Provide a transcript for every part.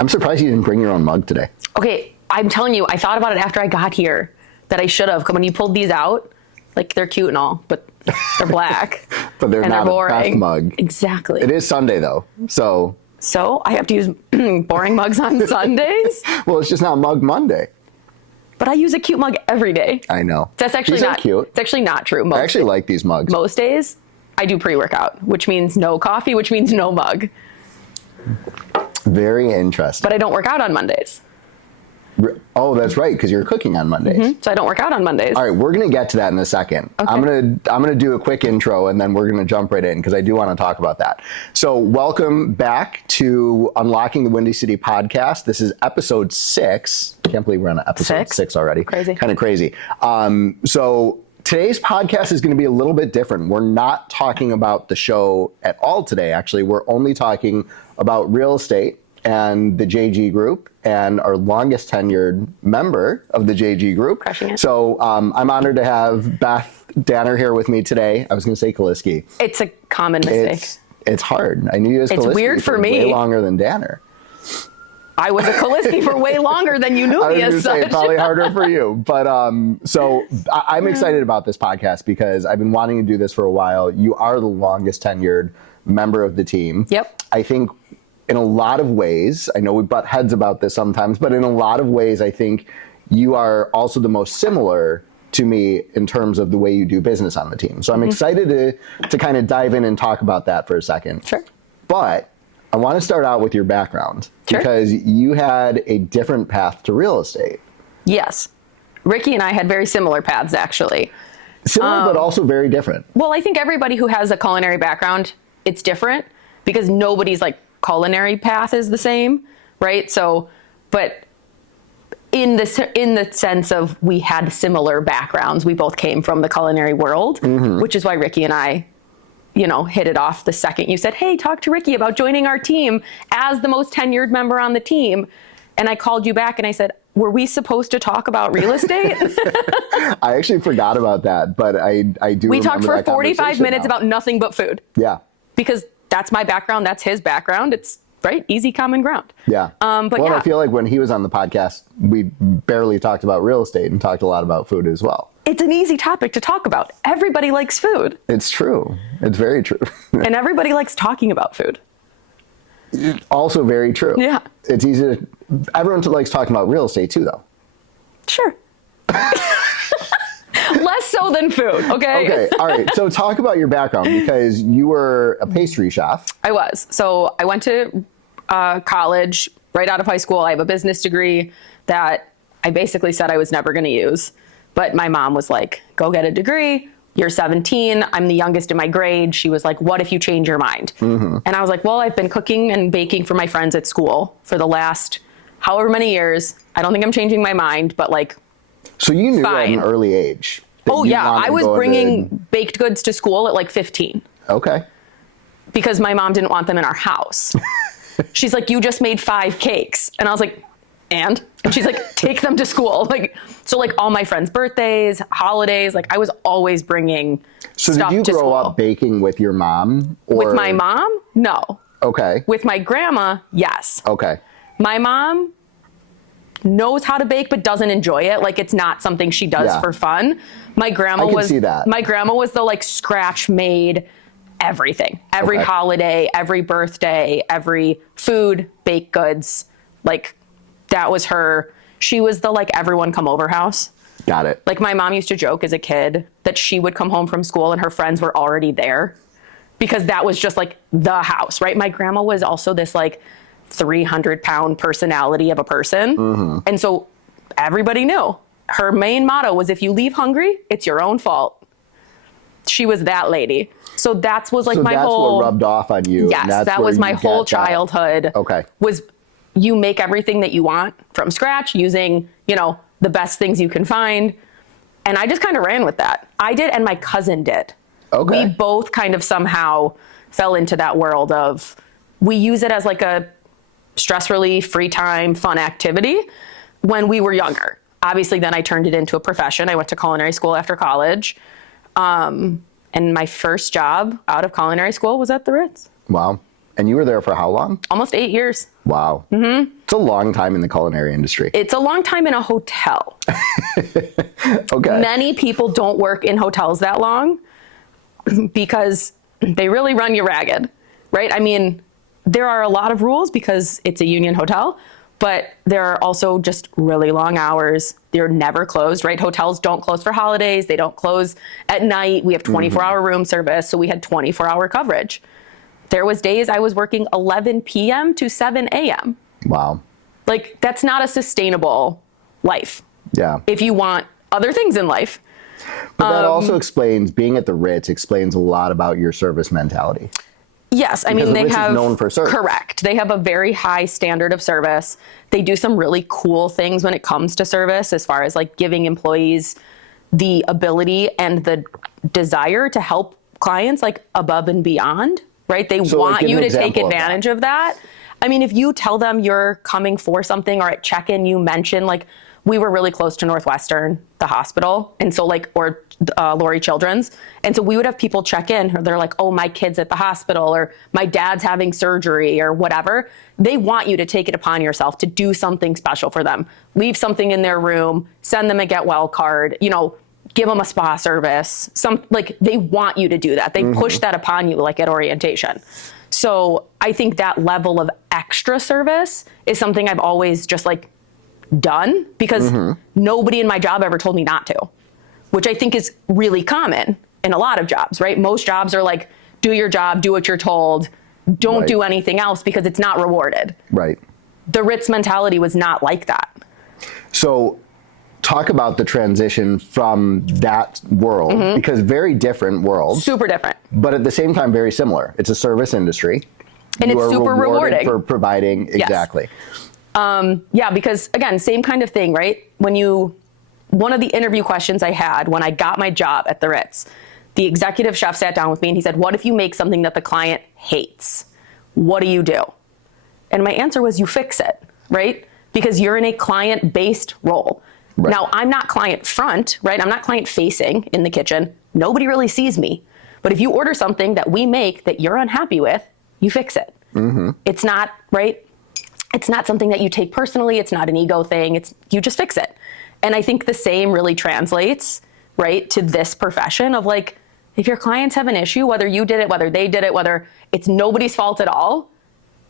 I'm surprised you didn't bring your own mug today. Okay, I'm telling you, I thought about it after I got here that I should have. When you pulled these out, like they're cute and all, but they're black. But they're not boring. a Beth mug. Exactly. It is Sunday though, so. So I have to use boring mugs on Sundays? Well, it's just not Mug Monday. But I use a cute mug every day. I know. That's actually These not are cute. It's actually not true. I actually like these mugs. Most days, I do pre-workout, which means no coffee, which means no mug. Very interesting. But I don't work out on Mondays. Oh, that's right, because you're cooking on Mondays. Mm-hmm. So I don't work out on Mondays. All right, we're going to get to that in a second. Okay. I'm gonna do a quick intro, and then we're going to jump right in, because I do want to talk about that. So welcome back to Unlocking the Windy City podcast. This is episode 6. I can't believe we're on episode 6 already. Crazy. Kind of crazy. So today's podcast is going to be a little bit different. We're not talking about the show at all today, actually. We're only talking about real estate and the JG group and our longest tenured member of the JG group. Crushing it. So I'm honored to have Beth Danner here with me today. I was going to say Kaliski. It's a common mistake. It's hard. I knew you as Kaliski. It's weird for me. Way longer than Danner. I was a Kaliski for way longer than you knew me as such. I was going to say, probably harder for you. But so I'm excited about this podcast because I've been wanting to do this for a while. You are the longest tenured member of the team. Yep. I think in a lot of ways, I know we butt heads about this sometimes, but in a lot of ways, I think you are also the most similar to me in terms of the way you do business on the team. So I'm excited to kind of dive in and talk about that for a second. Sure. But I want to start out with your background because you had a different path to real estate. Yes. Ricky and I had very similar paths, actually. Similar, but also very different. Well, I think everybody who has a culinary background, it's different because nobody's like culinary path is the same, right? So, but in the sense of we had similar backgrounds, we both came from the culinary world, which is why Ricky and I, hit it off the second you said, hey, talk to Ricky about joining our team as the most tenured member on the team. And I called you back and I said, were we supposed to talk about real estate? I actually forgot about that, but I do. We talked for 45 minutes about nothing but food. Yeah. Because that's my background. That's his background. It's right. Easy common ground. Yeah. I feel like when he was on the podcast, we barely talked about real estate and talked a lot about food as well. It's an easy topic to talk about. Everybody likes food. It's true. It's very true. And everybody likes talking about food. Also very true. Yeah. It's easy to, everyone likes talking about real estate too, though. Sure. Less so than food, okay? Okay, all right. So talk about your background because you were a pastry chef. I was. So I went to college right out of high school. I have a business degree that I basically said I was never going to use. But my mom was like, go get a degree. You're 17. I'm the youngest in my grade. She was like, what if you change your mind? And I was like, well, I've been cooking and baking for my friends at school for the last however many years. I don't think I'm changing my mind, but like, so you knew at an early age. Oh, yeah. I was bringing baked goods to school at like 15. Okay. Because my mom didn't want them in our house. She's like, you just made 5 cakes. And I was like, and she's like, take them to school. Like, so like all my friends' birthdays, holidays, like I was always bringing stuff to school. So did you grow up baking with your mom? Or? With my mom? No. Okay. With my grandma? Yes. Okay. My mom knows how to bake but doesn't enjoy it. Like it's not something she does for fun. My grandma My grandma was the like scratch made everything. Every holiday, every birthday, every food, baked goods. Like that was her. She was the like everyone come over house. Got it. Like my mom used to joke as a kid that she would come home from school and her friends were already there because that was just like the house, right? My grandma was also this like 300-pound personality of a person. And so everybody knew her main motto was if you leave hungry, it's your own fault. She was that lady. So that's was like so my that's whole what rubbed off on you. Yes, that was my whole childhood. Okay. Was you make everything that you want from scratch using, the best things you can find. And I just kind of ran with that. I did, and my cousin did. Okay. We both kind of somehow fell into that world of, we use it as like a stress relief, free time, fun activity when we were younger. Obviously, then I turned it into a profession. I went to culinary school after college. And my first job out of culinary school was at the Ritz. Wow. And you were there for how long? Almost 8 years. Wow. Mm-hmm. It's a long time in the culinary industry. It's a long time in a hotel. Okay. Many people don't work in hotels that long because they really run you ragged, right? I mean, there are a lot of rules because it's a union hotel, but there are also just really long hours. They're never closed, right? Hotels don't close for holidays. They don't close at night. We have 24-hour room service, so we had 24-hour coverage. There was days I was working 11 p.m. to 7 a.m. Wow. Like, that's not a sustainable life. Yeah. If you want other things in life. But that also explains, being at the Ritz explains a lot about your service mentality. Yes, I Because mean, the they Ritz is have, known for service. correct. They have a very high standard of service. They do some really cool things when it comes to service, as far as like giving employees the ability and the desire to help clients like above and beyond, right? They So, like, want give you an to take example of that. advantage of that. I mean, if you tell them you're coming for something, or at check-in you mention, like, we were really close to Northwestern, the hospital, and so like, or Lori Children's. And so we would have people check in, or they're like, oh, my kid's at the hospital, or my dad's having surgery, or whatever. They want you to take it upon yourself to do something special for them. Leave something in their room, send them a get well card, you know, give them a spa service. Like, they want you to do that. They push that upon you, like at orientation. So I think that level of extra service is something I've always just like done, because nobody in my job ever told me not to, which I think is really common in a lot of jobs, right? Most jobs are like, do your job, do what you're told, don't do anything else because it's not rewarded. Right. The Ritz mentality was not like that. So talk about the transition from that world, because very different world, Super different. but at the same time very similar. It's a service industry. And You it's are super rewarded rewarding. for providing, exactly. Yeah, because again, same kind of thing, right? One of the interview questions I had when I got my job at the Ritz, the executive chef sat down with me and he said, what if you make something that the client hates? What do you do? And my answer was, you fix it, right? Because you're in a client-based role. Right. Now, I'm not client front, right? I'm not client facing in the kitchen. Nobody really sees me. But if you order something that we make that you're unhappy with, you fix it. It's not, right? It's not something that you take personally. It's not an ego thing. You just fix it. And I think the same really translates, right, to this profession of like, if your clients have an issue, whether you did it, whether they did it, whether it's nobody's fault at all,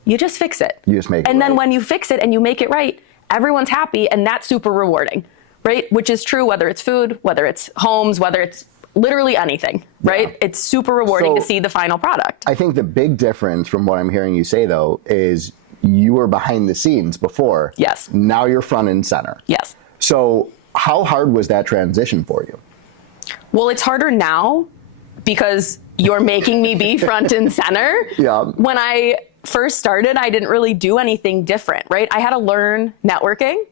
you just fix it. You just make it And then right. when you fix it and you make it right, everyone's happy, and that's super rewarding, right? Which is true whether it's food, whether it's homes, whether it's literally anything, right? Yeah. It's super rewarding to So, see the final product. I think the big difference from what I'm hearing you say, though, is you were behind the scenes before. Yes. Now you're front and center. Yes. So how hard was that transition for you? Well, it's harder now because you're making me be front and center. Yeah. When I first started, I didn't really do anything different, right? I had to learn networking,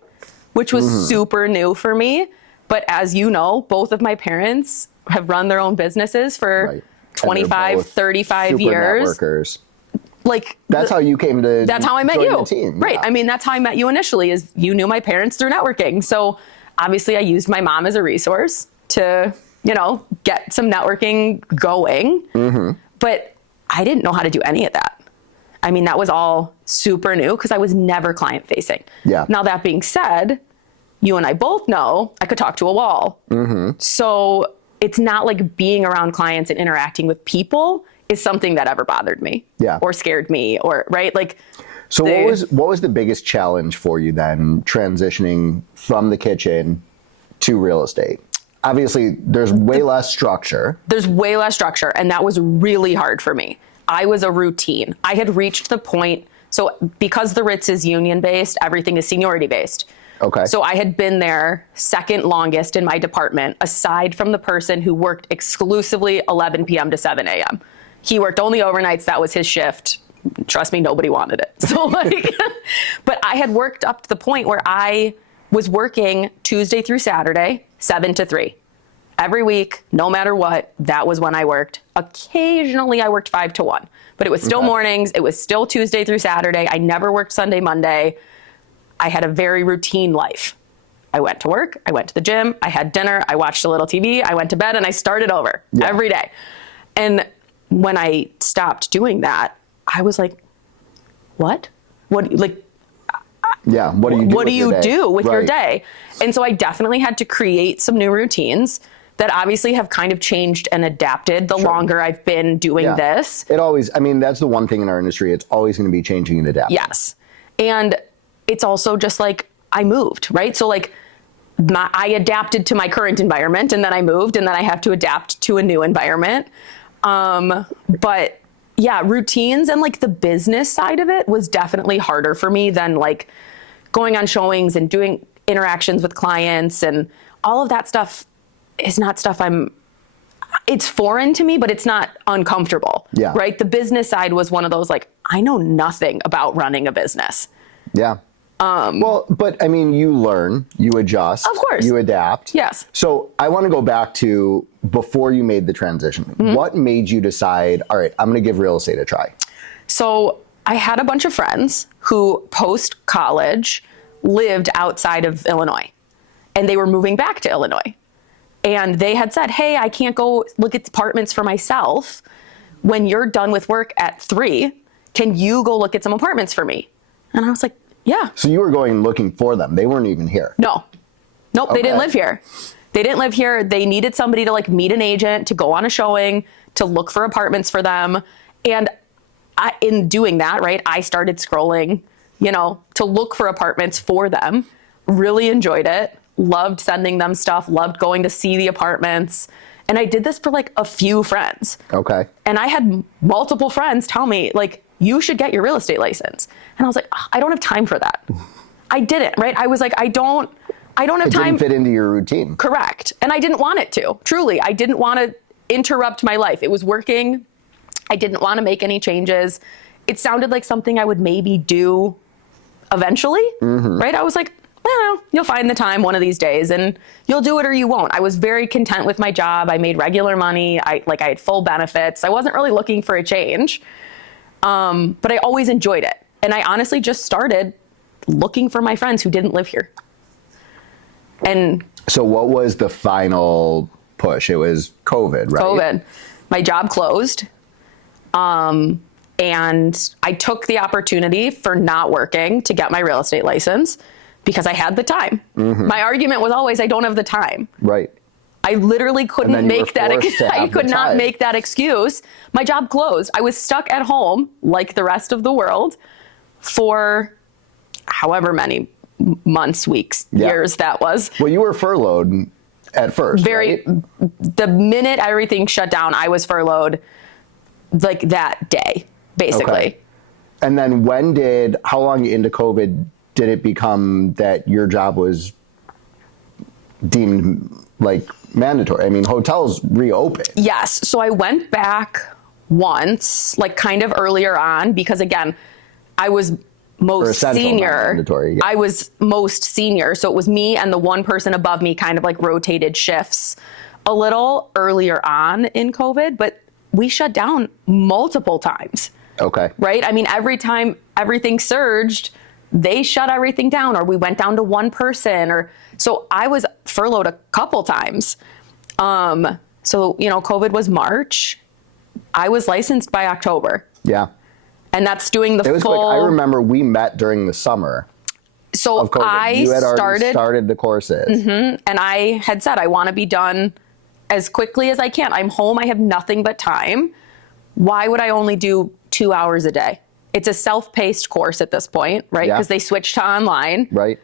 which was super new for me. But as you know, both of my parents have run their own businesses for Right. And they're 25, both 35 super years. networkers. Like, That's how you came to that's how I met join you. the team. Right. Yeah. I mean, that's how I met you initially, is you knew my parents through networking. So obviously I used my mom as a resource to, you know, get some networking going. But I didn't know how to do any of that. I mean, that was all super new because I was never client facing. Yeah. Now, that being said, you and I both know I could talk to a wall. So it's not like being around clients and interacting with people is something that ever bothered me. Yeah. Or scared me, or right. Like, So what was the biggest challenge for you then, transitioning from the kitchen to real estate? Obviously, there's way less structure. there's way less structure, and that was really hard for me. I was a routine. I had reached the point, so because the Ritz is union based, everything is seniority based. Okay. So I had been there second longest in my department, aside from the person who worked exclusively 11 p.m. to 7 a.m. He worked only overnights. That was his shift. Trust me, nobody wanted it. So like, but I had worked up to the point where I was working Tuesday through Saturday, 7 to 3. Every week, no matter what, that was when I worked. Occasionally I worked 5 to 1, but it was still mornings. It was still Tuesday through Saturday. I never worked Sunday, Monday. I had a very routine life. I went to work, I went to the gym, I had dinner, I watched a little TV, I went to bed, and I started over every day. And when I stopped doing that, I was like, what? What, like, Yeah. What do you do? What do you do with your Right. day? And so I definitely had to create some new routines that obviously have kind of changed and adapted the longer I've been doing Yeah. this. It always, I mean, that's the one thing in our industry. It's always going to be changing and adapting. Yes. And it's also just like I moved, right? So like I adapted to my current environment and then I moved and then I have to adapt to a new environment. But yeah, routines and like the business side of it was definitely harder for me than like going on showings and doing interactions with clients, and all of that stuff is not stuff it's foreign to me, but it's not uncomfortable. Yeah. Right. The business side was one of those, like, I know nothing about running a business. Yeah. Well, but I mean, you learn, you adjust, Of course. you adapt. Yes. So I want to go back to before you made the transition. Mm-hmm. What made you decide, all right, I'm going to give real estate a try? So I had a bunch of friends who post college lived outside of Illinois and they were moving back to Illinois. And they had said, hey, I can't go look at apartments for myself. When you're done with work at 3, can you go look at some apartments for me? And I was like, yeah. So you were going looking for them. They weren't even here. No. Nope, they didn't Okay. live here. They didn't live here. They needed somebody to like meet an agent, to go on a showing, to look for apartments for them. And in doing that, right, I started scrolling, to look for apartments for them. Really enjoyed it. Loved sending them stuff, loved going to see the apartments. And I did this for like a few friends. Okay. And I had multiple friends tell me, like, you should get your real estate license. And I was like, I don't have time for that. I didn't, right? I was like, I don't have It time. didn't fit into your routine. Correct. And I didn't want it to. Truly, I didn't want to interrupt my life. It was working. I didn't want to make any changes. It sounded like something I would maybe do eventually, right? I was like, well, you'll find the time one of these days and you'll do it or you won't. I was very content with my job. I made regular money. I had full benefits. I wasn't really looking for a change, but I always enjoyed it. And I honestly just started looking for my friends who didn't live here. And So what was the final push? It was COVID, right? COVID. My job closed. And I took the opportunity for not working to get my real estate license because I had the time. My argument was always, I don't have the time. Right. I literally couldn't then you make were that. forced to I have the could not time. make that excuse. My job closed. I was stuck at home like the rest of the world for however many months, weeks, Yeah. years that was. Well, you were furloughed at first, Very, right? the minute everything shut down, I was furloughed like that day, basically. Okay. And then how long into COVID did it become that your job was deemed like mandatory? I mean, hotels reopened. Yes. So I went back once, like kind of earlier on, because again, I was most essential, not senior. mandatory, yeah. I was most senior. So it was me and the one person above me kind of like rotated shifts a little earlier on in COVID, but we shut down multiple times. Okay. Right? I mean, every time everything surged, they shut everything down or we went down to one person so I was furloughed a couple times. So, COVID was March. I was licensed by October. Yeah. And that's doing the It was full. quick. I remember we met during the summer So of COVID. I You had already started, started the courses. and I had said, I want to be done as quickly as I can. I'm home. I have nothing but time. Why would I only do 2 hours a day? It's a self-paced course at this point, right? Yeah. Because they switched to online. Right.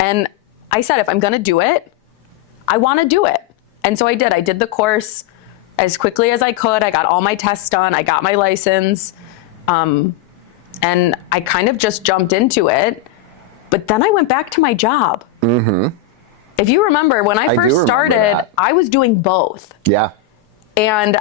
And I said, if I'm going to do it, I want to do it. And so I did. I did the course as quickly as I could. I got all my tests done. I got my license. And I kind of just jumped into it. But then I went back to my job. Mm-hmm. If you remember, when I do first remember started, that. I was doing both. Yeah. And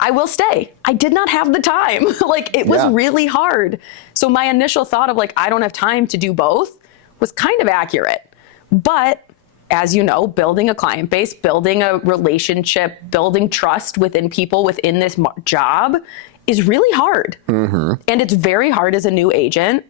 I will say, I did not have the time. Like, it was Yeah. really hard. So my initial thought of like, I don't have time to do both was kind of accurate. But as you know, building a client base, building a relationship, building trust within people within this job is really hard. Mm-hmm. And it's very hard as a new agent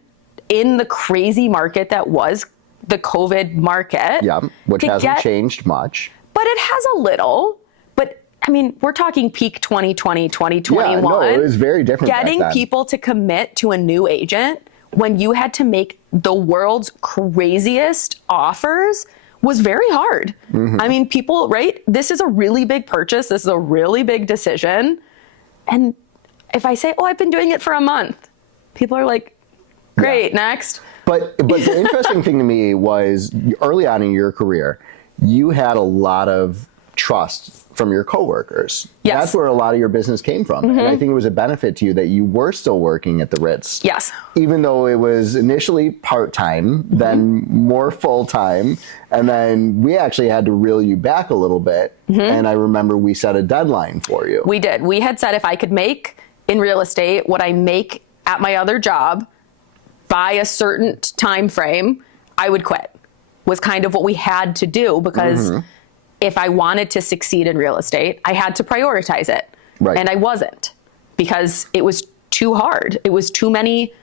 in the crazy market that was the COVID market. Yeah. Which to hasn't get- changed much. But it has a little. But I mean, we're talking peak 2020, 2021. Yeah, no, it was very different back Getting then. people to commit to a new agent when you had to make the world's craziest offers was very hard. I mean, people, right? This is a really big purchase. This is a really big decision. And if I say, oh, I've been doing it for a month, people are like, great, next. But the interesting thing to me was early on in your career, you had a lot of trust from your coworkers. Yes. That's where a lot of your business came from. And I think it was a benefit to you that you were still working at the Ritz. Yes. Even though it was initially part-time, then more full-time, and then we actually had to reel you back a little bit. And I remember we set a deadline for you. We did. We had said if I could make in real estate what I make at my other job by a certain time frame, I would quit. Was kind of what we had to do, because if I wanted to succeed in real estate, I had to prioritize it. Right. And I wasn't, because it was too hard. It was too many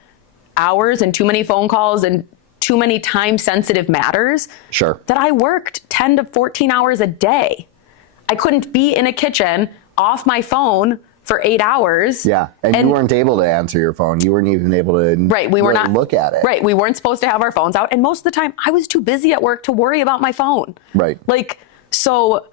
hours and too many phone calls and too many time sensitive matters. Sure. That I worked 10 to 14 hours a day. I couldn't be in a kitchen off my phone for 8 hours. Yeah, and you weren't able to answer your phone. You weren't even able to we were not look at it. Right, we weren't supposed to have our phones out. And most of the time, I was too busy at work to worry about my phone. Right. Like, so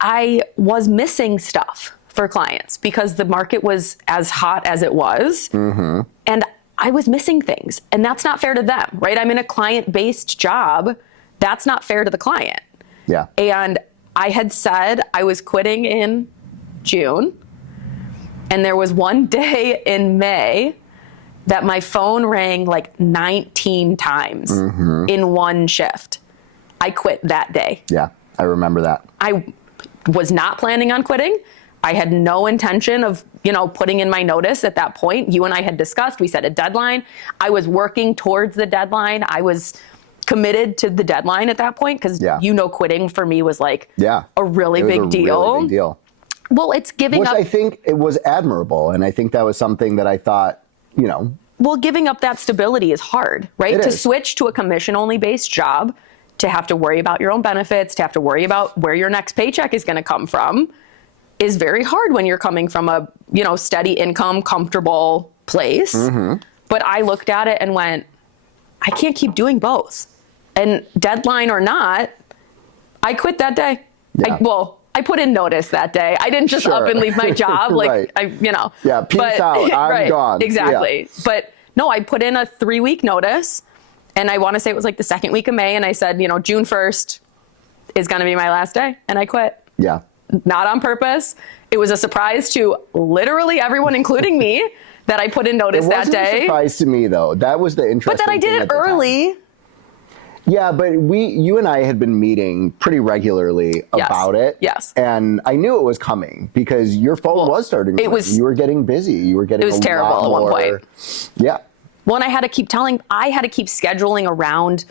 I was missing stuff for clients because the market was as hot as it was. And I was missing things. And that's not fair to them, right? I'm in a client-based job. That's not fair to the client. Yeah. And I had said I was quitting in June. And there was one day in May that my phone rang like 19 times in one shift. I quit that day. Yeah, I remember that. I was not planning on quitting. I had no intention of, putting in my notice at that point. You and I had discussed, we set a deadline. I was working towards the deadline. I was committed to the deadline at that point because, quitting for me was like a really big deal. Really big deal. Well, it's giving up. I think it was admirable. And I think that was something that I thought, Well, giving up that stability is hard, right? To switch to a commission-only based job, to have to worry about your own benefits, to have to worry about where your next paycheck is going to come from, is very hard when you're coming from a, steady income, comfortable place. But I looked at it and went, I can't keep doing both. And deadline or not, I quit that day. Yeah. I put in notice that day. I didn't just up and leave my job. Like, Yeah, peace out. I'm gone. Exactly. Yeah. But no, I put in a 3-week notice, and I want to say it was like the second week of May, and I said, June 1st is going to be my last day, and I quit. Yeah. Not on purpose. It was a surprise to literally everyone, including me, that I put in notice that day. It wasn't a surprise to me, though. That was the interesting thing. But that I did it early. Yeah, but you and I had been meeting pretty regularly about it. Yes. And I knew it was coming because your phone was starting to ring. You were getting busy. You were getting It was terrible at one point. Yeah. Well, and I had to keep scheduling around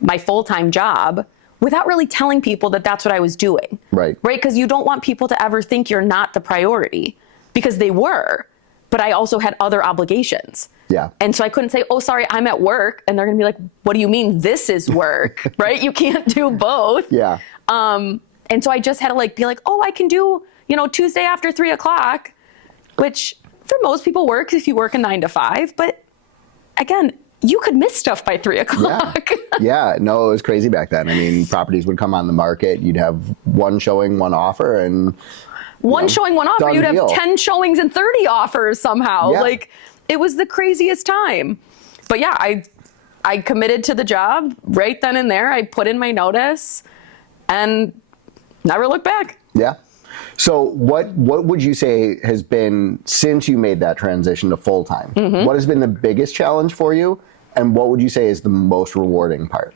my full-time job without really telling people that that's what I was doing. Right. Right? Because you don't want people to ever think you're not the priority, because they were. But I also had other obligations. Yeah. And so I couldn't say, oh, sorry, I'm at work. And they're going to be like, what do you mean this is work? Right? You can't do both. Yeah. And so I just had to be like, oh, I can do, Tuesday after 3:00, which for most people works if you work a 9 to 5. But again, you could miss stuff by 3:00. Yeah. No, it was crazy back then. I mean, properties would come on the market. You'd have one showing, one offer, and one showing, one offer. You'd have 10 showings and 30 offers somehow. Yeah. It was the craziest time. But yeah, I committed to the job right then and there. I put in my notice and never looked back. Yeah. So what would you say has been, since you made that transition to full-time, what has been the biggest challenge for you? And what would you say is the most rewarding part?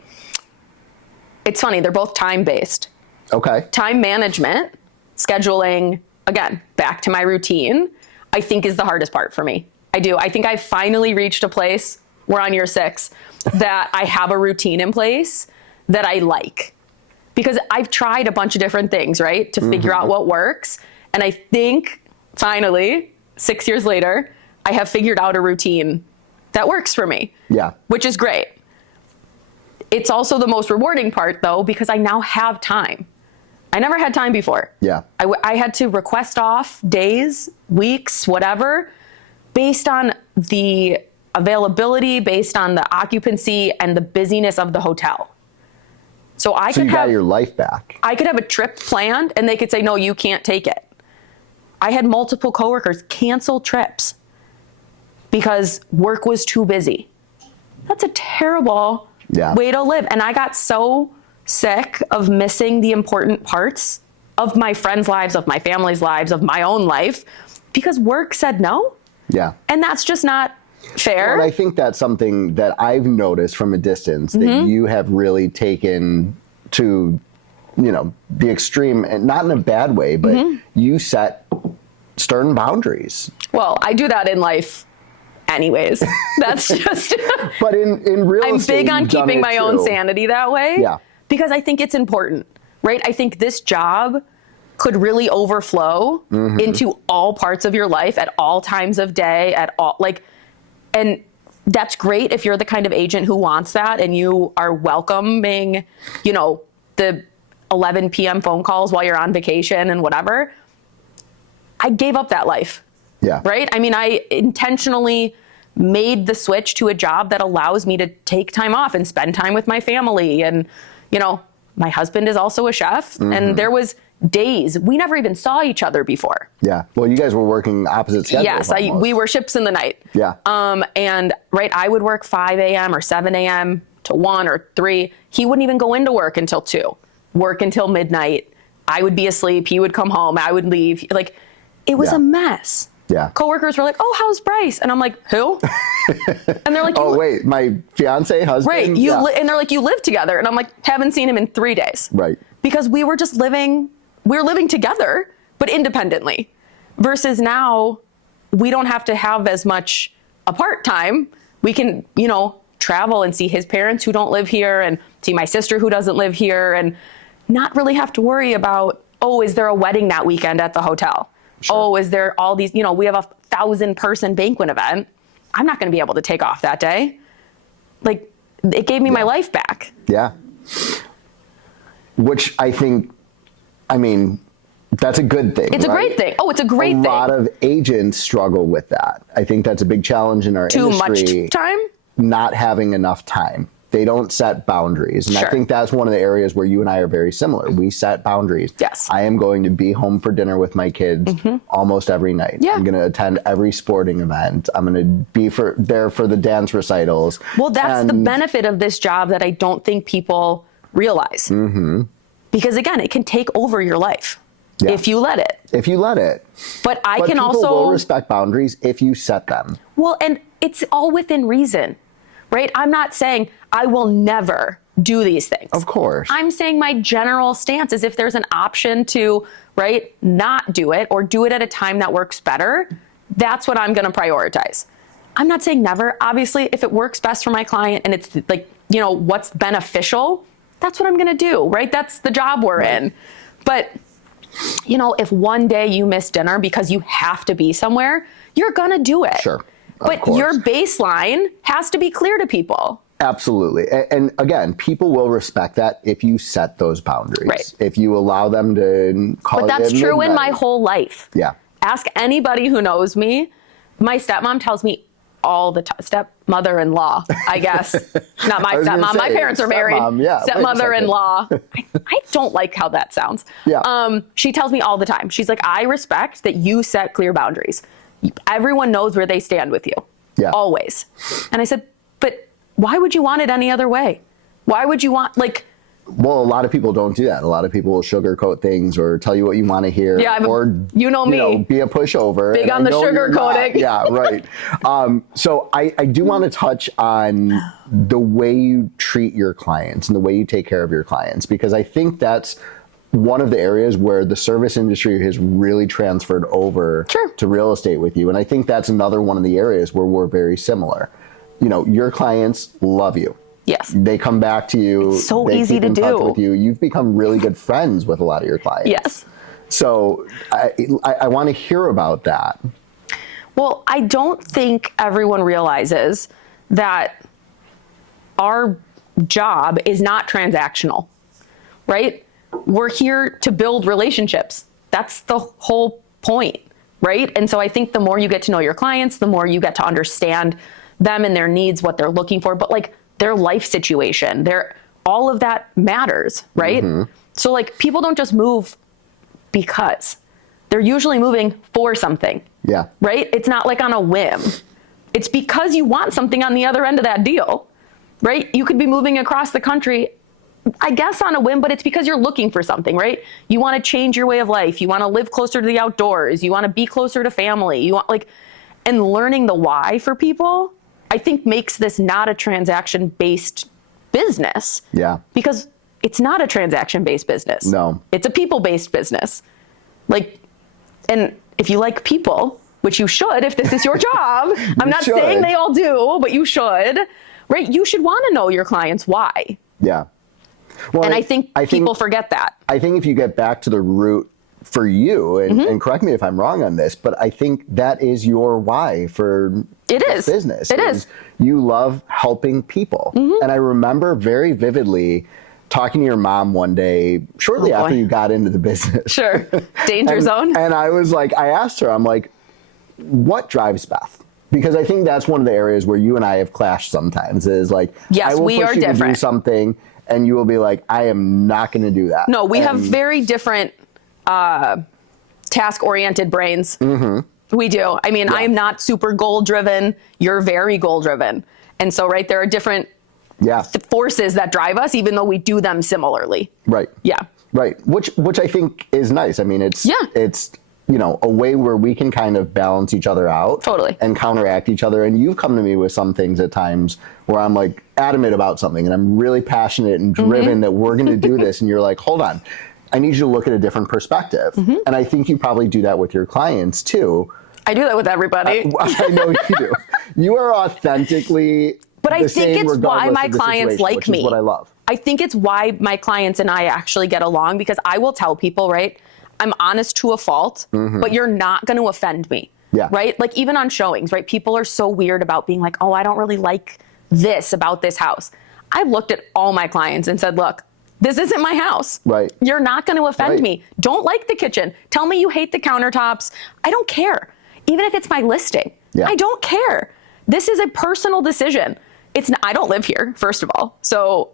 It's funny. They're both time-based. Okay. Time management, scheduling, again, back to my routine, I think is the hardest part for me. I do. I think I finally reached a place, we're on year 6, that I have a routine in place that I like. Because I've tried a bunch of different things, right, to figure out what works. And I think, finally, 6 years later, I have figured out a routine that works for me. Yeah. Which is great. It's also the most rewarding part, though, because I now have time. I never had time before. Yeah. I had to request off days, weeks, whatever, based on the availability, based on the occupancy and the busyness of the hotel. So you got your life back. I could have a trip planned and they could say, no, you can't take it. I had multiple coworkers cancel trips because work was too busy. That's a terrible way to live. And I got so sick of missing the important parts of my friends' lives, of my family's lives, of my own life, because work said no. Yeah. And that's just not fair. Well, and I think that's something that I've noticed from a distance that you have really taken to, the extreme, and not in a bad way, but you set stern boundaries. Well, I do that in life anyways. That's just... But in real estate, I'm big on keeping my own sanity that way. Yeah. Because I think it's important, right? I think this job could really overflow into all parts of your life at all times of day, and that's great if you're the kind of agent who wants that and you are welcoming, the 11 p.m. phone calls while you're on vacation and whatever. I gave up that life. Yeah. Right? I mean, I intentionally made the switch to a job that allows me to take time off and spend time with my family. And, my husband is also a chef, and there was days we never even saw each other before. Yeah. Well, you guys were working opposite schedules. Yes, we were ships in the night. Yeah. And I would work 5 a.m. or 7 a.m. to 1 or 3. He wouldn't even go into work until 2, work until midnight. I would be asleep. He would come home. I would leave. It was a mess. Yeah. Coworkers were like, "Oh, how's Bryce?" And I'm like, "Who?" And they're like, "Oh, wait, my fiance, husband." Right. And they're like, "You live together?" And I'm like, "Haven't seen him in 3 days." Right. Because we were just living together, but independently. Versus now, we don't have to have as much apart time. We can, travel and see his parents who don't live here and see my sister who doesn't live here and not really have to worry about, oh, is there a wedding that weekend at the hotel? Sure. Oh, is there all these, we have a 1,000-person banquet event. I'm not going to be able to take off that day. It gave me my life back. Yeah. Which I think, that's a good thing. It's a great thing. Oh, it's a great thing. A lot of agents struggle with that. I think that's a big challenge in our industry. Too much time? Not having enough time. They don't set boundaries. And I think that's one of the areas where you and I are very similar. We set boundaries. Yes. I am going to be home for dinner with my kids almost every night. Yeah. I'm going to attend every sporting event. I'm going to be there for the dance recitals. Well, that's the benefit of this job that I don't think people realize. Because again, it can take over your life if you let it. If you let it. But people will respect boundaries if you set them. Well, and it's all within reason. Right? I'm not saying I will never do these things. Of course. I'm saying my general stance is if there's an option to, not do it or do it at a time that works better, that's what I'm going to prioritize. I'm not saying never. Obviously, if it works best for my client and it's what's beneficial, that's what I'm going to do, right? That's the job we're in. But, if one day you miss dinner because you have to be somewhere, you're going to do it. Sure. But your baseline has to be clear to people. Absolutely. And again, people will respect that if you set those boundaries. Right. If you allow them to call it. But that's true in my whole life. Yeah. Ask anybody who knows me. My stepmom tells me all the time. Stepmother-in-law, I guess. Not my stepmom. My parents are married. Stepmother-in-law. I don't like how that sounds. Yeah. She tells me all the time. She's like, I respect that you set clear boundaries. Everyone knows where they stand with you. Yeah. Always. And I said, but why would you want it any other way? Why would you want, Well, a lot of people don't do that. A lot of people will sugarcoat things or tell you what you want to hear. Yeah, or me. Be a pushover. Big on the sugarcoating. Yeah, right. So I do want to touch on the way you treat your clients and the way you take care of your clients, because I think that's one of the areas where the service industry has really transferred over to real estate with you. And I think that's another one of the areas where we're very similar. Your clients love you. Yes. They come back to you. It's so easy to do. Touch with you. You've become really good friends with a lot of your clients. Yes. So I want to hear about that. Well, I don't think everyone realizes that our job is not transactional, right? we're here to build relationships. That's the whole point, right? And so I think the more you get to know your clients, the more you get to understand them and their needs, what they're looking for, but like their life situation, all of that matters, right? So like people don't just move because. They're usually moving for something. Yeah. Right? It's not like on a whim. It's because you want something on the other end of that deal, right? You could be moving across the country, I guess on a whim, but it's because you're looking for something, right? You want to change your way of life. You want to live closer to the outdoors. You want to be closer to family. You want and learning the why for people, I think makes this not a transaction-based business. Yeah. Because it's not a transaction-based business. No. It's a people-based business. And if you like people, which you should if this is your job, I'm not saying they all do, but you should, right? You should want to know your clients why. Yeah. Well, and I think people forget that. I think if you get back to the root for you, and correct me if I'm wrong on this, but I think that is your why for this business. It is. You love helping people. And I remember very vividly talking to your mom one day, shortly after you got into the business. Sure. Danger zone. And I was like, I asked her, I'm like, what drives Beth? Because I think that's one of the areas where you and I have clashed sometimes is like, yes, I will we push are you different. to do something and you will be like, I am not going to do that. No, we have very different task-oriented brains. We do. I mean, I am not super goal-driven. You're very goal-driven. And so, right, there are different forces that drive us, even though we do them similarly. Right. Yeah. Right. Which I think is nice. I mean, it's a way where we can kind of balance each other out. Totally. And counteract each other. And you've come to me with some things at times where I'm like adamant about something and I'm really passionate and driven that we're going to do this. And you're like, hold on, I need you to look at a different perspective. And I think you probably do that with your clients too. I do that with everybody. I know you do. You are authentically But I think it's why my clients like me. Which is what I love. I think it's why my clients and I actually get along, because I will tell people, right, I'm honest to a fault, but you're not going to offend me. Yeah. Right? Like even on showings, right? People are so weird about being like, oh, I don't really like this about this house. I've looked at all my clients and said, look, this isn't my house. Right. You're not going to offend me. Don't like the kitchen. Tell me you hate the countertops. I don't care. Even if it's my listing. Yeah. I don't care. This is a personal decision. I don't live here, first of all. So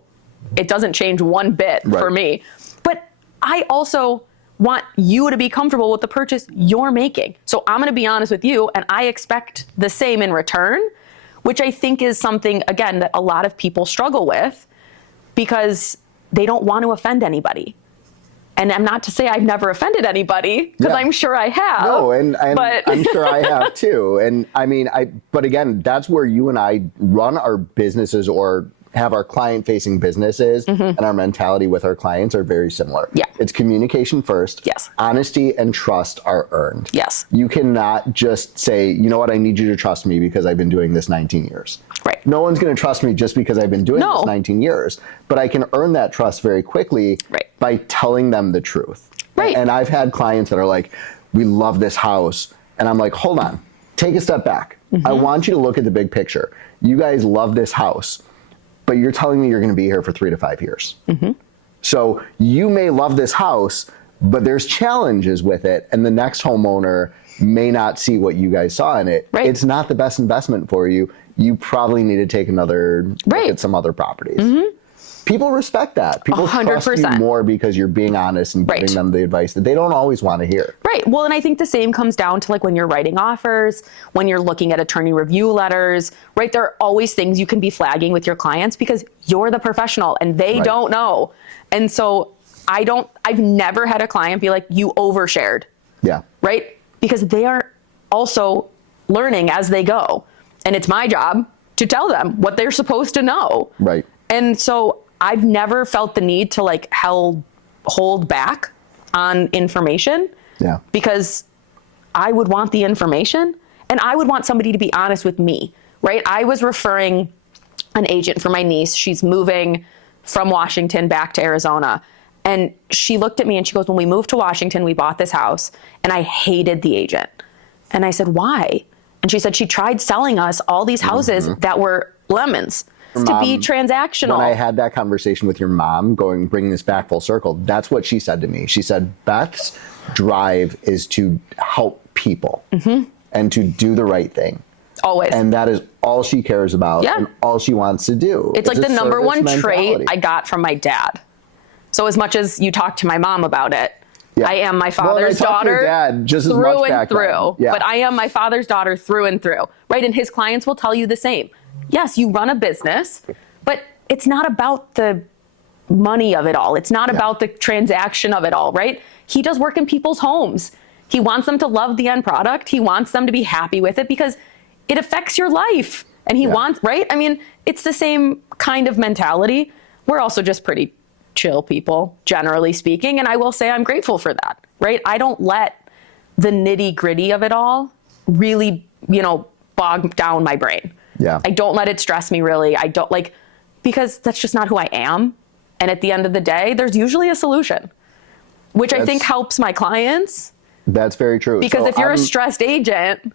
it doesn't change one bit for me. But I also want you to be comfortable with the purchase you're making. So I'm going to be honest with you, and I expect the same in return, which I think is something, again, that a lot of people struggle with because they don't want to offend anybody. And I'm not to say I've never offended anybody, because I'm sure I have. No, and I'm sure I have too. And I mean, but again, that's where you and I run our businesses or have our client-facing businesses, and our mentality with our clients are very similar. Yeah. It's communication first. Yes. Honesty and trust are earned. Yes. You cannot just say, you know what, I need you to trust me because I've been doing this 19 years. Right. No one's going to trust me just because I've been doing this 19 years. But I can earn that trust very quickly by telling them the truth. Right. And I've had clients that are like, we love this house. And I'm like, hold on, take a step back. I want you to look at the big picture. You guys love this house, but you're telling me you're going to be here for 3 to 5 years. So you may love this house, but there's challenges with it. And the next homeowner may not see what you guys saw in it. It's not the best investment for you. You probably need to take another look at some other properties. People respect that. People 100%. Trust you more because you're being honest and giving them the advice that they don't always want to hear. Right. Well, and I think the same comes down to like when you're writing offers, when you're looking at attorney review letters, right? There are always things you can be flagging with your clients because you're the professional and they don't know. And so I've never had a client be like, you overshared. Yeah. Right? Because they are also learning as they go. And it's my job to tell them what they're supposed to know. Right. And so I've never felt the need to like hold back on information. Yeah. Because I would want the information and I would want somebody to be honest with me, right? I was referring an agent for my niece. She's moving from Washington back to Arizona. And she looked at me and she goes, when we moved to Washington, we bought this house and I hated the agent. And I said, why? And she said, she tried selling us all these houses that were lemons. wants to be transactional. When I had that conversation with your mom, bringing this back full circle, that's what she said to me. She said, Beth's drive is to help people and to do the right thing. Always. And that is all she cares about and all she wants to do. It's like the number one trait I got from my dad. So as much as you talk to my mom about it, I am my father's daughter through and through. Yeah. But I am my father's daughter through and through, right? And his clients will tell you the same. Yes, you run a business, but it's not about the money of it all. It's not about the transaction of it all, right? He does work in people's homes. He wants them to love the end product. He wants them to be happy with it because it affects your life. And he wants, right? I mean, it's the same kind of mentality. We're also just pretty chill people, generally speaking. And I will say I'm grateful for that, right? I don't let the nitty gritty of it all really, bog down my brain. Yeah. I don't let it stress me really. I don't because that's just not who I am. And at the end of the day, there's usually a solution, which I think helps my clients. That's very true. Because if you're a stressed agent,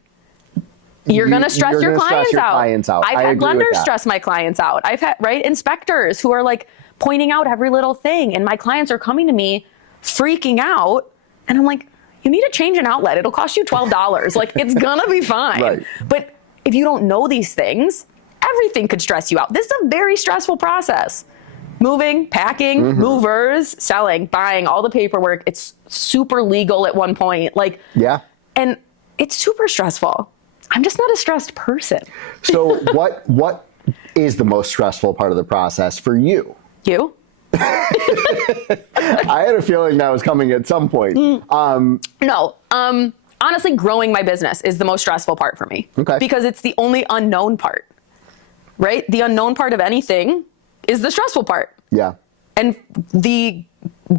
you're going to stress your clients out. I've had lenders stress my clients out. I've had, inspectors who are like pointing out every little thing. And my clients are coming to me freaking out. And I'm like, you need to change an outlet. It'll cost you $12. Like, it's going to be fine. Right. But if you don't know these things, everything could stress you out. This is a very stressful process. Moving, packing, movers, selling, buying, all the paperwork. It's super legal at one point. And it's super stressful. I'm just not a stressed person. So what is the most stressful part of the process for you? You? I had a feeling that was coming at some point. No. Honestly, growing my business is the most stressful part for me. Okay. Because it's the only unknown part, right? The unknown part of anything is the stressful part. Yeah. And the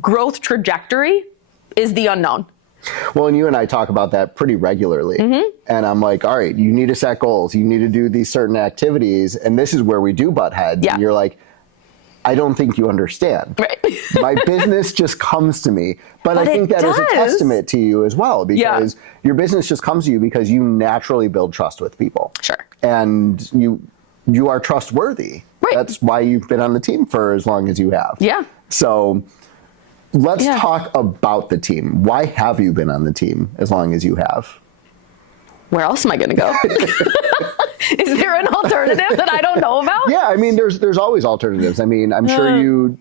growth trajectory is the unknown. Well, and you and I talk about that pretty regularly. And I'm like, all right, you need to set goals. You need to do these certain activities. And this is where we do butt heads. Yeah. And you're like, I don't think you understand. Right. My business just comes to me. But I think that is a testament to you as well, because your business just comes to you because you naturally build trust with people. Sure. And you are trustworthy. Right. That's why you've been on the team for as long as you have. Yeah. So let's talk about the team. Why have you been on the team as long as you have? Where else am I going to go? Is there an alternative that I don't know about? Yeah, I mean, there's always alternatives. I mean, I'm sure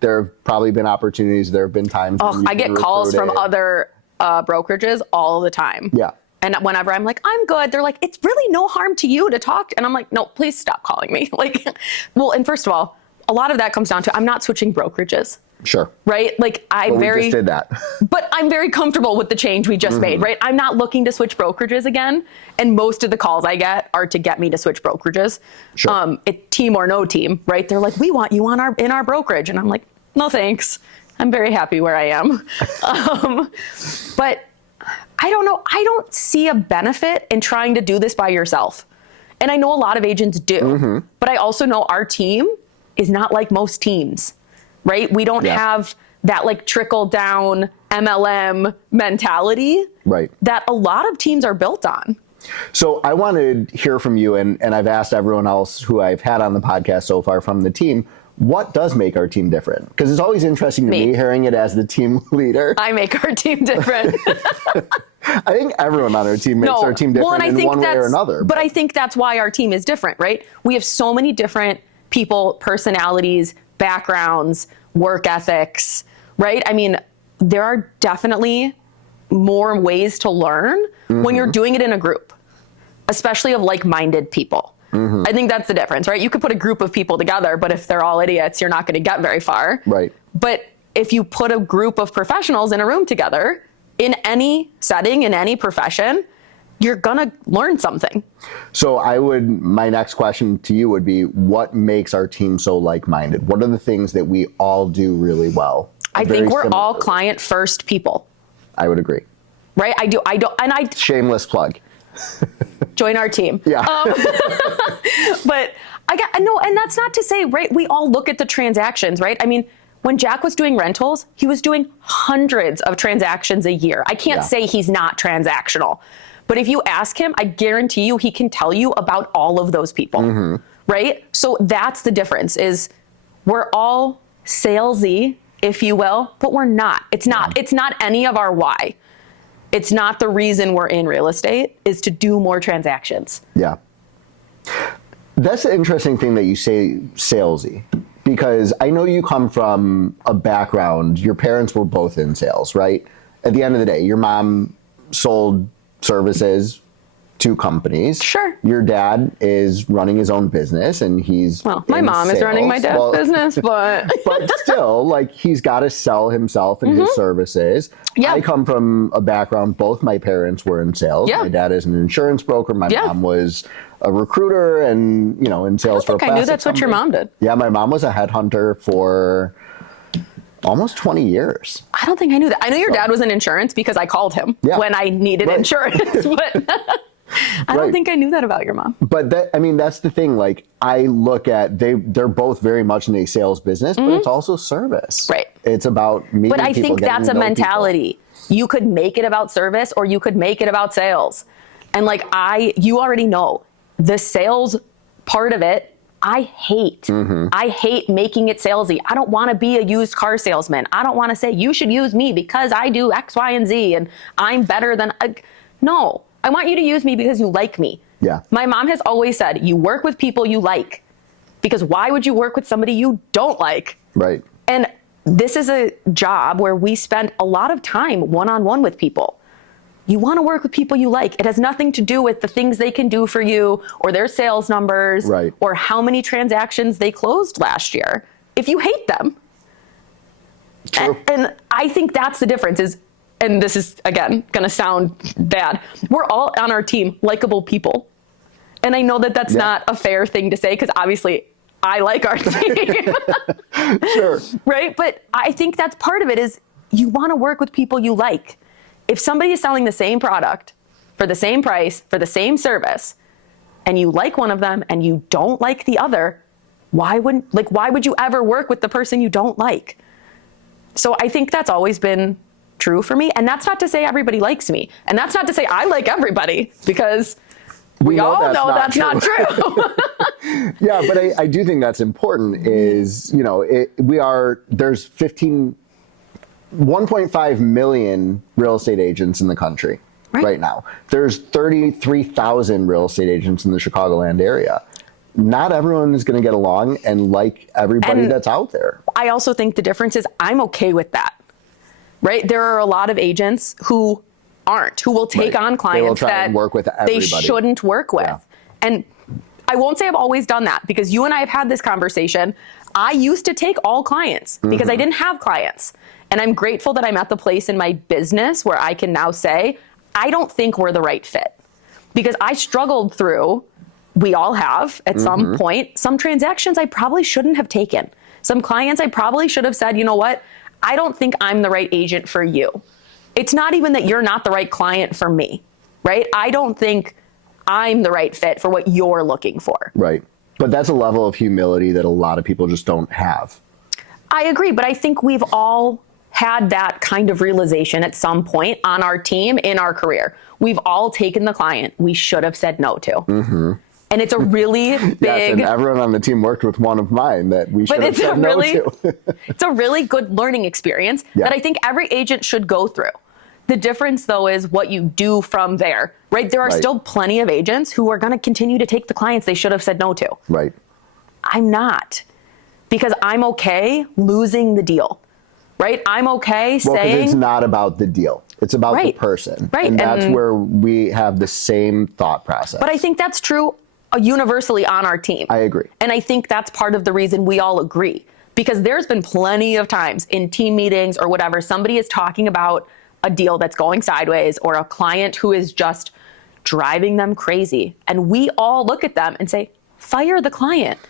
there have probably been opportunities. There have been times. I get calls from other brokerages all the time. Yeah. And whenever I'm like, I'm good, they're like, it's really no harm to you to talk. And I'm like, no, please stop calling me. And first of all, a lot of that comes down to I'm not switching brokerages. Sure. Right? We just did that. But I'm very comfortable with the change we just made, right? I'm not looking to switch brokerages again. And most of the calls I get are to get me to switch brokerages. Sure. Team or no team, right? They're like, we want you in our brokerage. And I'm like, no, thanks. I'm very happy where I am. But I don't know. I don't see a benefit in trying to do this by yourself. And I know a lot of agents do. But I also know our team is not like most teams. Right? We don't have that trickle down MLM mentality that a lot of teams are built on. So I want to hear from you, and I've asked everyone else who I've had on the podcast so far from the team, what does make our team different? Because it's always interesting to me hearing it as the team leader. I make our team different. I think everyone on our team makes our team different in one way or another. But I think that's why our team is different, right? We have so many different people, personalities, backgrounds, work ethics, right? I mean, there are definitely more ways to learn when you're doing it in a group, especially of like-minded people. I think that's the difference, right? You could put a group of people together, but if they're all idiots, you're not going to get very far. Right. But if you put a group of professionals in a room together, in any setting, in any profession, you're going to learn something. So my next question to you would be, what makes our team so like-minded? What are the things that we all do really well? I think we're all client first people. I would agree. Right? I do. Shameless plug. Join our team. Yeah. But and that's not to say, right? We all look at the transactions, right? I mean, when Jack was doing rentals, he was doing hundreds of transactions a year. I can't say he's not transactional. But if you ask him, I guarantee you he can tell you about all of those people, right? So that's the difference, is we're all salesy, if you will, but we're not. It's not any of our why. It's not the reason we're in real estate, is to do more transactions. Yeah. That's the interesting thing that you say, salesy, because I know you come from a background, your parents were both in sales, right? At the end of the day, your mom sold services to companies. Sure. Your dad is running his own business, and he's my mom is running my dad's business, but but still, like, he's got to sell himself and his services. Yeah. I come from a background, both my parents were in sales. Yeah. My dad is an insurance broker. My mom was a recruiter and, in sales for a plastic I knew that's what your company. mom did. Yeah, my mom was a headhunter for almost 20 years. I don't think I knew that. I know your dad was in insurance because I called him when I needed insurance, but I don't think I knew that about your mom. But that's the thing. Like, I look at, they're both very much in a sales business, but it's also service. Right. It's about meeting people. But I think that's a mentality. You could make it about service, or you could make it about sales. And you already know the sales part of it, I hate. I hate making it salesy. I don't want to be a used car salesman. I don't want to say, you should use me because I do X, Y, and Z, and I'm better than... No, I want you to use me because you like me. Yeah. My mom has always said, you work with people you like, because why would you work with somebody you don't like? Right. And this is a job where we spend a lot of time one-on-one with people. You want to work with people you like. It has nothing to do with the things they can do for you, or their sales numbers, or how many transactions they closed last year. If you hate them. True. And I think that's the difference, and this is, again, going to sound bad. We're all on our team likable people. And I know that that's not a fair thing to say, because obviously I like our team. Sure. Right? But I think that's part of it, is you want to work with people you like. If somebody is selling the same product for the same price, for the same service, and you like one of them and you don't like the other, why would you ever work with the person you don't like? So I think that's always been true for me. And that's not to say everybody likes me. And that's not to say I like everybody, because we all know that's not true. Yeah, but I do think that's important, is, there's 1.5 million real estate agents in the country right now. There's 33,000 real estate agents in the Chicagoland area. Not everyone is going to get along and like everybody that's out there. I also think the difference is I'm okay with that, right? There are a lot of agents who aren't, who will take on clients that and work with they shouldn't work with. Yeah. And I won't say I've always done that, because you and I have had this conversation. I used to take all clients because I didn't have clients. And I'm grateful that I'm at the place in my business where I can now say, I don't think we're the right fit. Because I struggled through, we all have at some point, some transactions I probably shouldn't have taken. Some clients I probably should have said, you know what, I don't think I'm the right agent for you. It's not even that you're not the right client for me, right? I don't think I'm the right fit for what you're looking for. Right. But that's a level of humility that a lot of people just don't have. I agree, but I think we've all had that kind of realization at some point on our team in our career. We've all taken the client we should have said no to. And it's a really big... Yes, and everyone on the team worked with one of mine that we should have said no to. It's a really good learning experience that I think every agent should go through. The difference, though, is what you do from there, right? There are still plenty of agents who are going to continue to take the clients they should have said no to. Right. I'm not, because I'm okay losing the deal. Right? I'm okay saying... Because it's not about the deal. It's about the person. Right. And that's where we have the same thought process. But I think that's true universally on our team. I agree. And I think that's part of the reason we all agree. Because there's been plenty of times in team meetings or whatever, somebody is talking about a deal that's going sideways, or a client who is just driving them crazy. And we all look at them and say, fire the client.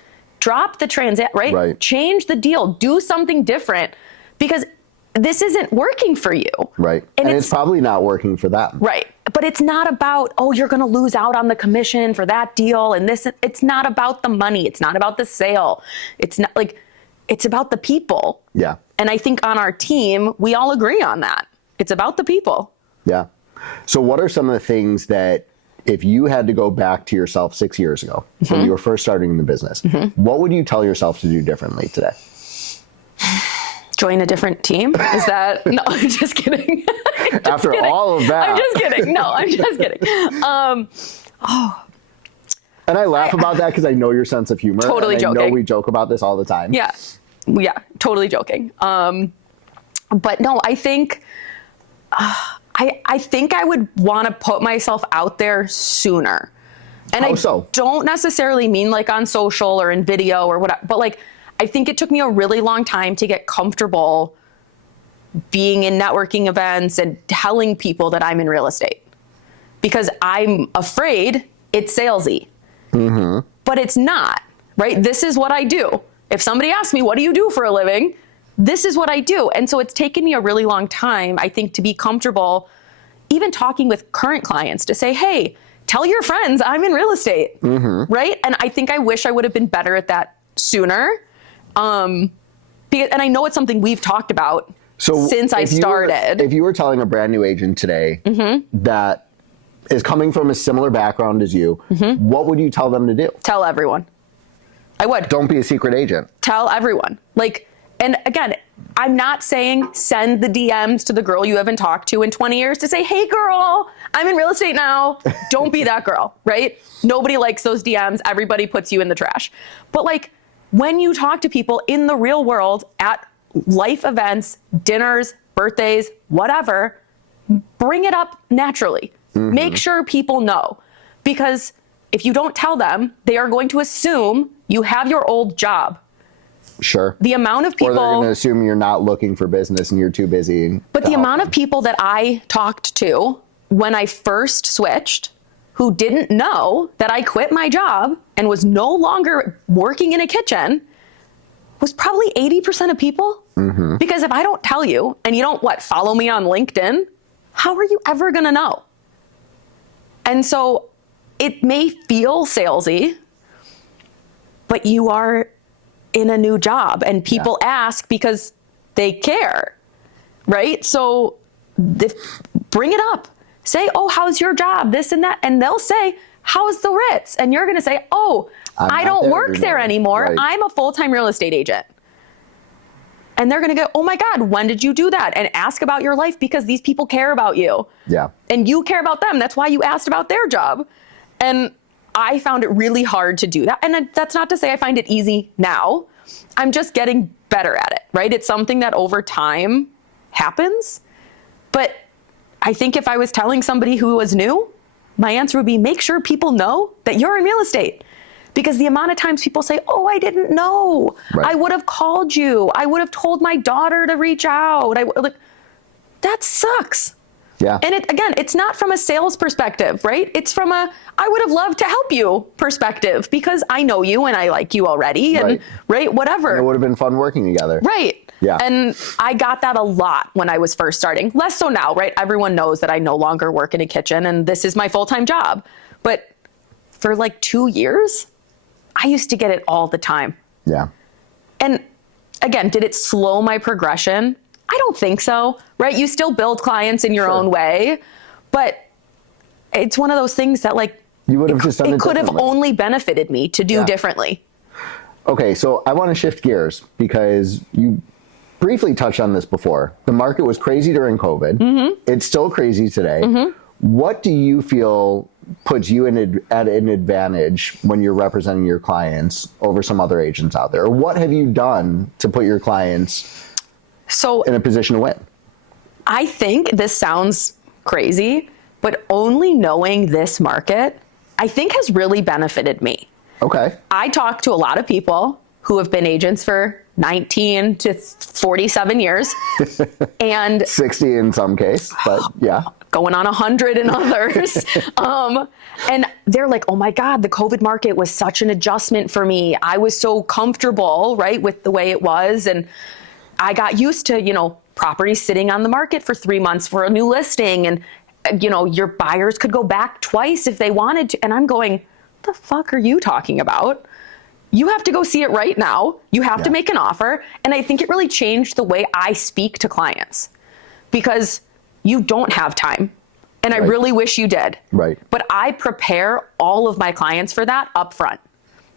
Drop the right? Change the deal. Do something different. Because this isn't working for you. Right. And it's probably not working for them. Right. But it's not about, oh, you're going to lose out on the commission for that deal. And this, it's not about the money. It's not about the sale. It's not it's about the people. Yeah. And I think on our team, we all agree on that. It's about the people. Yeah. So what are some of the things that if you had to go back to yourself 6 years ago when you were first starting the business, what would you tell yourself to do differently today? Join a different team? Is that, no, I'm just kidding. After kidding. all of that. I'm just kidding. No, I'm just kidding. And I laugh about that because I know your sense of humor. Totally and joking. I know we joke about this all the time. Yeah, totally joking. But no, I think, I think I would want to put myself out there sooner. And How so? Don't necessarily mean like on social or in video or whatever, but like, I think it took me a really long time to get comfortable being in networking events and telling people that I'm in real estate, because I'm afraid it's salesy, but it's not, right? This is what I do. If somebody asks me, what do you do for a living? This is what I do. And so it's taken me a really long time, I think, to be comfortable even talking with current clients to say, hey, tell your friends I'm in real estate, right? And I think I wish I would have been better at that sooner. And I know it's something we've talked about since I started. If you were telling a brand new agent today that is coming from a similar background as you, what would you tell them to do? Tell everyone. I would. Don't be a secret agent. Tell everyone. Like, and again, I'm not saying send the DMs to the girl you haven't talked to in 20 years to say, hey girl, I'm in real estate now. Don't be that girl, right? Nobody likes those DMs. Everybody puts you in the trash. But like, when you talk to people in the real world at life events, dinners, birthdays, whatever, bring it up naturally. Make sure people know, because if you don't tell them, they are going to assume you have your old job. Sure. The amount of people, or they're going to assume you're not looking for business and you're too busy. But the amount of people that I talked to when I first switched, who didn't know that I quit my job and was no longer working in a kitchen, was probably 80% of people. Because if I don't tell you and you don't, follow me on LinkedIn, how are you ever going to know? And so it may feel salesy, but you are in a new job and people ask because they care, right? So bring it up. Say, oh, how's your job? This and that. And they'll say, how's the Ritz? And you're going to say, oh, I don't work there anymore. Right. I'm a full-time real estate agent. And they're going to go, oh my God, when did you do that? And ask about your life, because these people care about you. Yeah. And you care about them. That's why you asked about their job. And I found it really hard to do that. And that's not to say I find it easy now. I'm just getting better at it, right? It's something that over time happens. But I think if I was telling somebody who was new, my answer would be, make sure people know that you're in real estate. Because the amount of times people say, oh, I didn't know. Right. I would have called you. I would have told my daughter to reach out. That sucks. Yeah. And it's not from a sales perspective, right? It's from a, I would have loved to help you perspective, because I know you and I like you already, and whatever. And it would have been fun working together. Right. Yeah. And I got that a lot when I was first starting. Less so now, right? Everyone knows that I no longer work in a kitchen and this is my full-time job. But for like 2 years, I used to get it all the time. Yeah. And again, did it slow my progression? I don't think so, right? You still build clients in your own way, but it's one of those things that you would have just done it could have only benefited me to do differently. Okay, so I want to shift gears, because you briefly touched on this before. The market was crazy during COVID. It's still crazy today. What do you feel puts you at an advantage when you're representing your clients over some other agents out there? Or what have you done to put your clients in a position to win? I think this sounds crazy, but only knowing this market, I think, has really benefited me. Okay. I talk to a lot of people who have been agents for 19 to 47 years. And 60 in some case, but yeah. Going on 100 in others. And they're like, oh my God, the COVID market was such an adjustment for me. I was so comfortable, right, with the way it was. And I got used to, properties sitting on the market for 3 months for a new listing. And, your buyers could go back twice if they wanted to. And I'm going, what the fuck are you talking about? You have to go see it right now. You have to make an offer. And I think it really changed the way I speak to clients, because you don't have time And I really wish you did. Right. But I prepare all of my clients for that up front.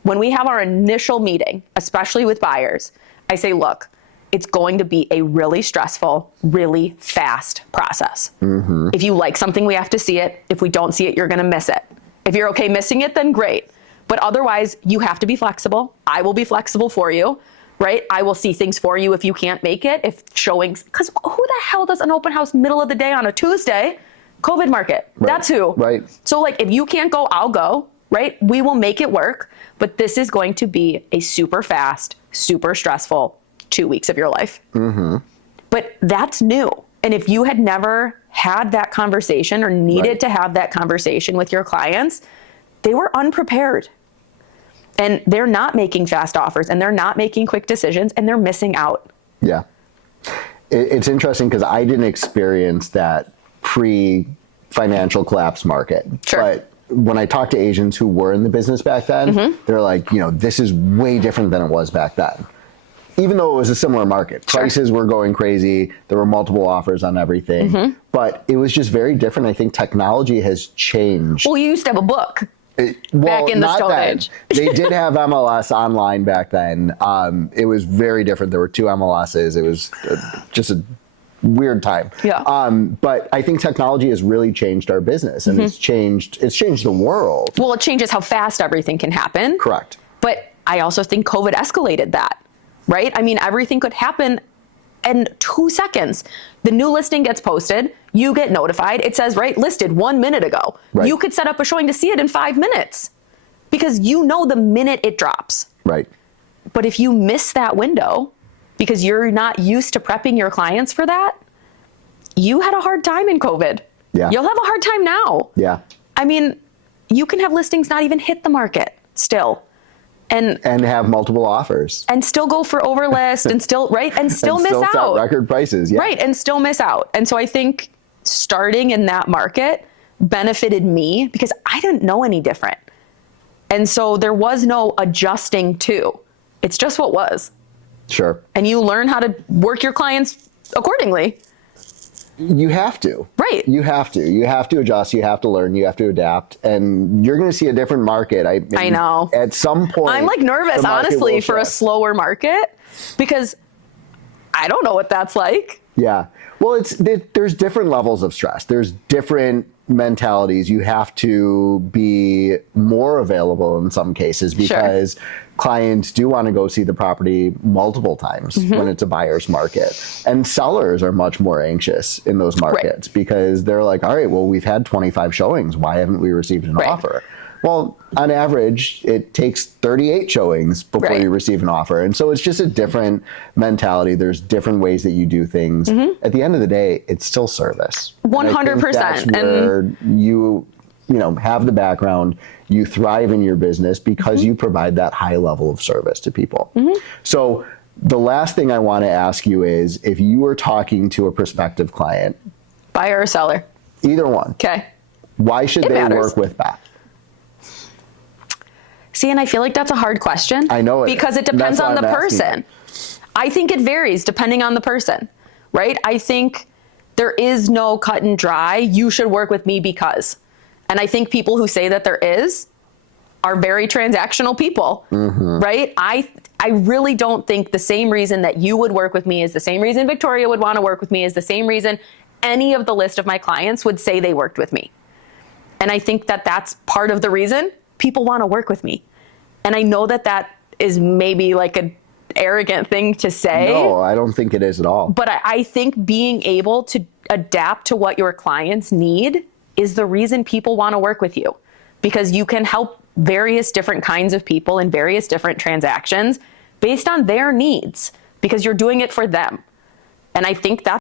When we have our initial meeting, especially with buyers, I say, look, it's going to be a really stressful, really fast process. If you like something, we have to see it. If we don't see it, you're going to miss it. If you're okay missing it, then great. But otherwise, you have to be flexible. I will be flexible for you, right? I will see things for you if you can't make it, if showings, because who the hell does an open house middle of the day on a Tuesday? COVID market. Right. That's who. Right. So like, if you can't go, I'll go, right? We will make it work. But this is going to be a super fast, super stressful 2 weeks of your life. But that's new. And if you had never had that conversation or needed to have that conversation with your clients, they were unprepared. And they're not making fast offers, and they're not making quick decisions, and they're missing out. Yeah. It's interesting because I didn't experience that pre-financial collapse market. Sure. But when I talked to Asians who were in the business back then, they're like, this is way different than it was back then. Even though it was a similar market. Prices were going crazy. There were multiple offers on everything. But it was just very different. I think technology has changed. Well, you used to have a book back in the Stone Age. They did have MLS online back then. It was very different. There were 2 MLSs. It was just a weird time. Yeah. But I think technology has really changed our business, and it's changed the world. Well, it changes how fast everything can happen. Correct. But I also think COVID escalated that, right? I mean, everything could happen in 2 seconds. The new listing gets posted. You get notified. It says, right, listed 1 minute ago. Right. You could set up a showing to see it in 5 minutes because you know the minute it drops. Right. But if you miss that window because you're not used to prepping your clients for that, you had a hard time in COVID. Yeah. You'll have a hard time now. Yeah. I mean, you can have listings not even hit the market still. And have multiple offers. And still go for overlist and still, right? And still miss set out. record prices. Yeah. Right. And still miss out. And so I think starting in that market benefited me because I didn't know any different. And so there was no adjusting to. It's just what was. Sure. And you learn how to work your clients accordingly. You have to. Right. You have to. You have to adjust. You have to learn. You have to adapt. And you're going to see a different market. I know. At some point. I'm like nervous, honestly, for a shift. slower market because I don't know what that's like. Yeah. Well, there's different levels of stress. There's different mentalities. You have to be more available in some cases because clients do want to go see the property multiple times when it's a buyer's market. And sellers are much more anxious in those markets because they're like, all right, well, we've had 25 showings. Why haven't we received an offer? Well, on average, it takes 38 showings before you receive an offer. And so it's just a different mentality. There's different ways that you do things. At the end of the day, it's still service. 100%. That's where you have the background, you thrive in your business because you provide that high level of service to people. So the last thing I want to ask you is if you were talking to a prospective client, Buyer or seller? either one, Okay. why should they matters. work with Beth? See, and I feel like that's a hard question. I know it. Because it depends on the person. I think it varies depending on the person, right? I think there is no cut and dry, you should work with me because. And I think people who say that there is are very transactional people, right? I really don't think the same reason that you would work with me is the same reason Victoria would want to work with me is the same reason any of the list of my clients would say they worked with me. And I think that that's part of the reason people want to work with me. And I know that that is maybe like an arrogant thing to say. No, I don't think it is at all. But I think being able to adapt to what your clients need is the reason people want to work with you. Because you can help various different kinds of people in various different transactions based on their needs because you're doing it for them. And I think that's